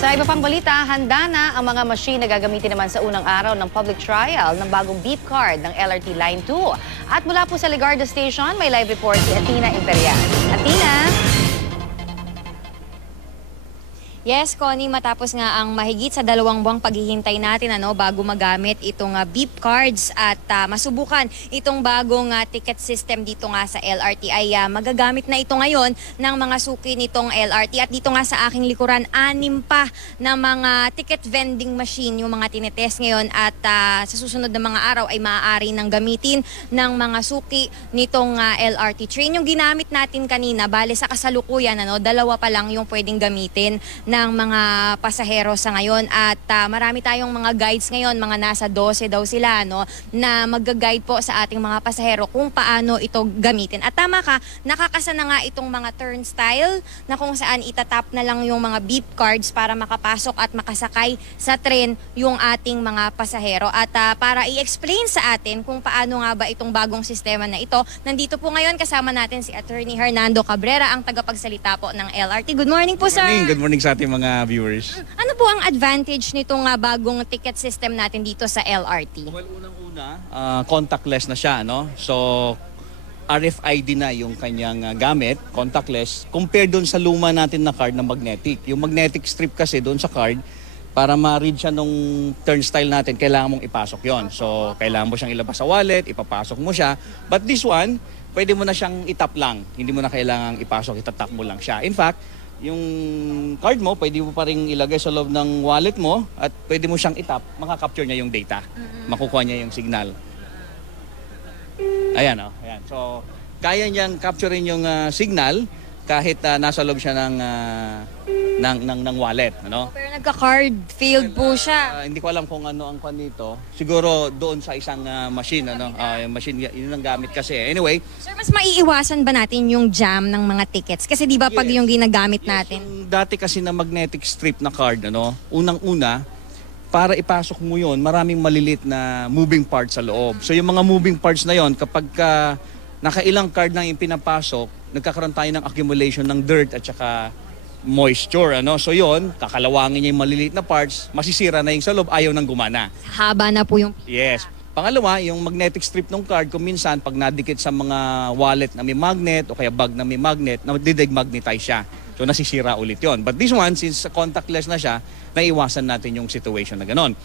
Sa iba pang balita, handa na ang mga machine na gagamitin naman sa unang araw ng public trial ng bagong beep card ng LRT Line 2. At mula po sa Legarda Station, may live report si Athena Imperial. Athena! Yes, Connie, matapos nga ang mahigit sa 2 buwang paghihintay natin bago magamit itong beep cards at masubukan itong bagong ticket system dito nga sa LRT ay magagamit na ito ngayon ng mga suki nitong LRT. At dito nga sa aking likuran, 6 pa na mga ticket vending machine yung mga tinetest ngayon at sa susunod na mga araw ay maaari nang gamitin ng mga suki nitong LRT train. Yung ginamit natin kanina, bale sa kasalukuyan, 2 pa lang yung pwedeng gamitin ng mga pasahero sa ngayon at marami tayong mga guides ngayon, mga nasa 12 daw sila na mag-guide po sa ating mga pasahero kung paano ito gamitin. At tama ka, nakakasa na nga itong mga turnstile na kung saan itatap na lang yung mga beep cards para makapasok at makasakay sa tren yung ating mga pasahero. At para i-explain sa atin kung paano nga ba itong bagong sistema na ito, nandito po ngayon kasama natin si Attorney Hernando Cabrera, ang tagapagsalita po ng LRT. Good morning po, sir. Good morning sa ating mga viewers. Ano po ang advantage nitong bagong ticket system natin dito sa LRT? Well, unang-una, contactless na siya, So, RFID na yung kanyang gamit, contactless, compared doon sa luma natin na card na magnetic. Yung magnetic strip kasi doon sa card, para ma-read siya nung turnstile natin, kailangan mong ipasok yon. So, kailangan mo siyang ilabas sa wallet, ipapasok mo siya. But this one, pwede mo na siyang itap lang. Hindi mo na kailangang ipasok, itatap mo lang siya. In fact, yung card mo, pwede mo pa rin ilagay sa loob ng wallet mo at pwede mo siyang itap, makakapture niya yung data. Makukuha niya yung signal. Ayan, ayan. So, kaya niyang capturein yung signal kahit nasa loob siya ng wallet, Pero nagka-card field po siya. Hindi ko alam kung ano ang pan dito. Siguro doon sa isang machine, yung machine, yun ang gamit kasi. Anyway. Sir, mas maiiwasan ba natin yung jam ng mga tickets? Kasi di ba pag yung ginagamit natin? Yung dati kasi na magnetic strip na card, unang-una, para ipasok mo yun, maraming malilit na moving parts sa loob. So yung mga moving parts na yon, kapag nakailang card na yung pinapasok, nagkakaroon tayo ng accumulation ng dirt at saka moisture, So yon, kakalawangin niya yung maliliit na parts, masisira na yung sa loob, ayaw nang gumana. Haba na po yung... Yes. Pangalawa, yung magnetic strip ng card, kung minsan, pag nadikit sa mga wallet na may magnet o kaya bag na may magnet, nadidig-magnetize siya. So nasisira ulit yon. But this one, since contactless na siya, naiwasan natin yung situation na ganon.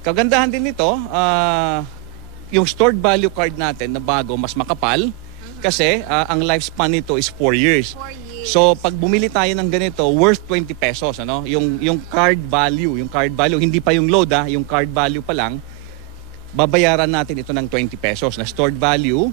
Kagandahan din nito, yung stored value card natin na bago, mas makapal, kasi ang lifespan nito is 4 years. 4 years. So pag bumili tayo ng ganito, worth 20 pesos, Yung card value, hindi pa yung load, yung card value pa lang, babayaran natin ito ng 20 pesos na stored value.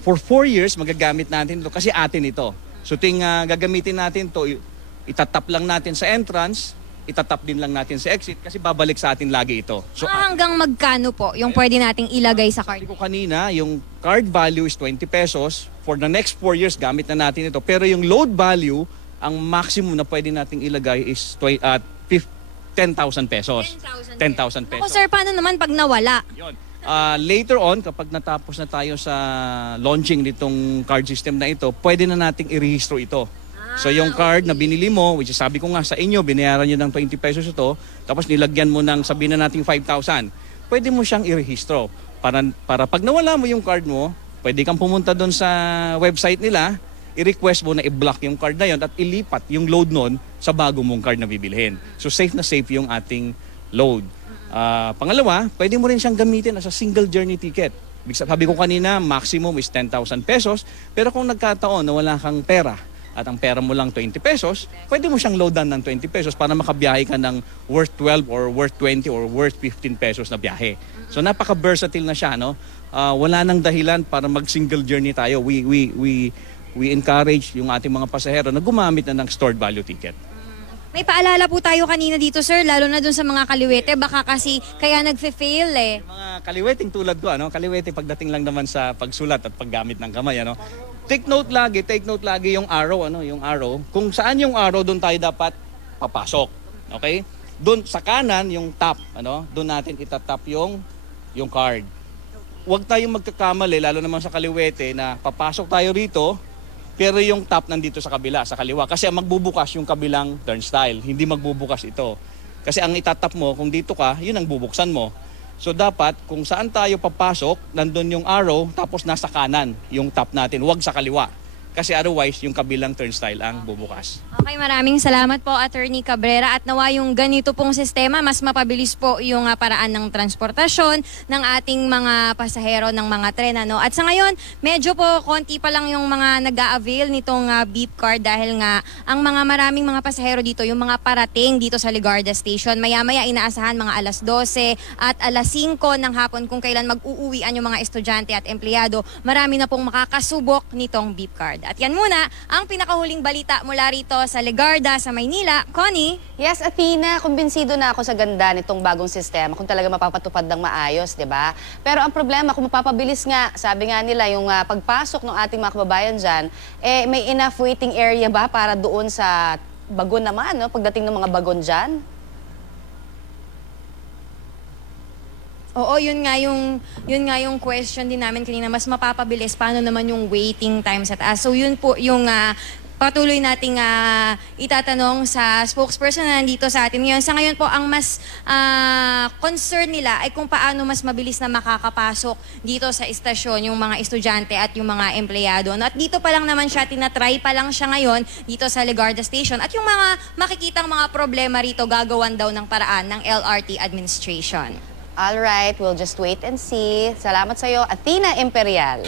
For 4 years magagamit natin ito kasi atin ito. So gagamitin natin to, itatap lang natin sa entrance, itatap din lang natin sa exit kasi babalik sa atin lagi ito. So hanggang magkano po yung pwede nating ilagay sa card? Ko kanina, yung card value is 20 pesos. For the next 4 years, gamit na natin ito. Pero yung load value, ang maximum na pwede nating ilagay is 10,000 pesos. 10,000 pesos. Ako sir, paano naman pag nawala? Yun. Later on, kapag natapos na tayo sa launching nitong card system na ito, pwede na nating i-rehistro ito. So yung card na binili mo, which is sabi ko nga sa inyo, binayaran nyo ng 20 pesos ito, tapos nilagyan mo ng sabihin na nating 5,000, pwede mo siyang i-rehistro. Para pag nawala mo yung card mo, pwede kang pumunta doon sa website nila, i-request mo na i-block yung card na yon at ilipat yung load nun sa bago mong card na bibilhin. So safe na safe yung ating load. Pangalawa, pwede mo rin siyang gamitin as a single journey ticket. Sabi ko kanina, maximum is 10,000 pesos, pero kung nagkataon na wala kang pera, at ang pera mo lang 20 pesos, pwede mo siyang loadan ng 20 pesos para makabiyahe ka ng worth 12 or worth 20 or worth 15 pesos na biyahe. So napaka-versatile na siya, wala nang dahilan para mag-single journey tayo. We encourage yung ating mga pasahero na gumamit na ng stored value ticket. May paalala po tayo kanina dito, sir, lalo na dun sa mga kaliwete, baka kasi kaya nagfe-fail Mga kaliweting tulad ko, kaliwete pagdating lang naman sa pagsulat at paggamit ng kamay, Take note lagi yung arrow, yung arrow. Kung saan yung arrow, doon tayo dapat papasok. Okay? Doon sa kanan yung tap, doon natin itatap yung card. Huwag tayong magkakamali, lalo naman sa kaliwete na papasok tayo rito, Pero yung top nandito sa kabila, sa kaliwa. Kasi ang magbubukas yung kabilang turnstile, hindi magbubukas ito. Kasi ang itatap mo, kung dito ka, yun ang bubuksan mo. So dapat, kung saan tayo papasok, nandun yung arrow, tapos nasa kanan yung top natin, huwag sa kaliwa. Kasi otherwise, yung kabilang turnstile ang bubukas. Okay, maraming salamat po, Attorney Cabrera. At nawa yung ganito pong sistema, mas mapabilis po yung paraan ng transportasyon ng ating mga pasahero ng mga tren. Ano? At sa ngayon, medyo po konti pa lang yung mga nag-a-avail nitong beep card dahil nga ang mga maraming mga pasahero dito, yung mga parating dito sa Legarda Station, maya-maya inaasahan mga alas 12 at alas 5 ng hapon kung kailan mag-uuwian yung mga estudyante at empleyado, marami na pong makakasubok nitong beep card. At yan muna ang pinakahuling balita mula rito sa Legarda sa Maynila. Connie? Yes, Athena, kumbinsido na ako sa ganda nitong bagong sistema kung talaga mapapatupad ng maayos, di ba? Pero ang problema, kung mapapabilis nga, sabi nga nila, yung pagpasok ng ating mga kababayan dyan, may enough waiting area ba para doon sa bagon naman, no? Pagdating ng mga bagon dyan? Oo, yun nga yung question din namin kanina, mas mapapabilis paano naman yung waiting time sa taas. So yun po yung patuloy nating itatanong sa spokesperson na nandito sa atin ngayon. Sa ngayon po, ang mas concern nila ay kung paano mas mabilis na makakapasok dito sa istasyon yung mga estudyante at yung mga empleyado. At dito pa lang naman siya, tinatry pa lang siya ngayon dito sa Legarda Station. At yung mga makikitang mga problema rito, gagawan daw ng paraan ng LRT administration. All right, we'll just wait and see. Salamat sa'yo, Athena Imperial.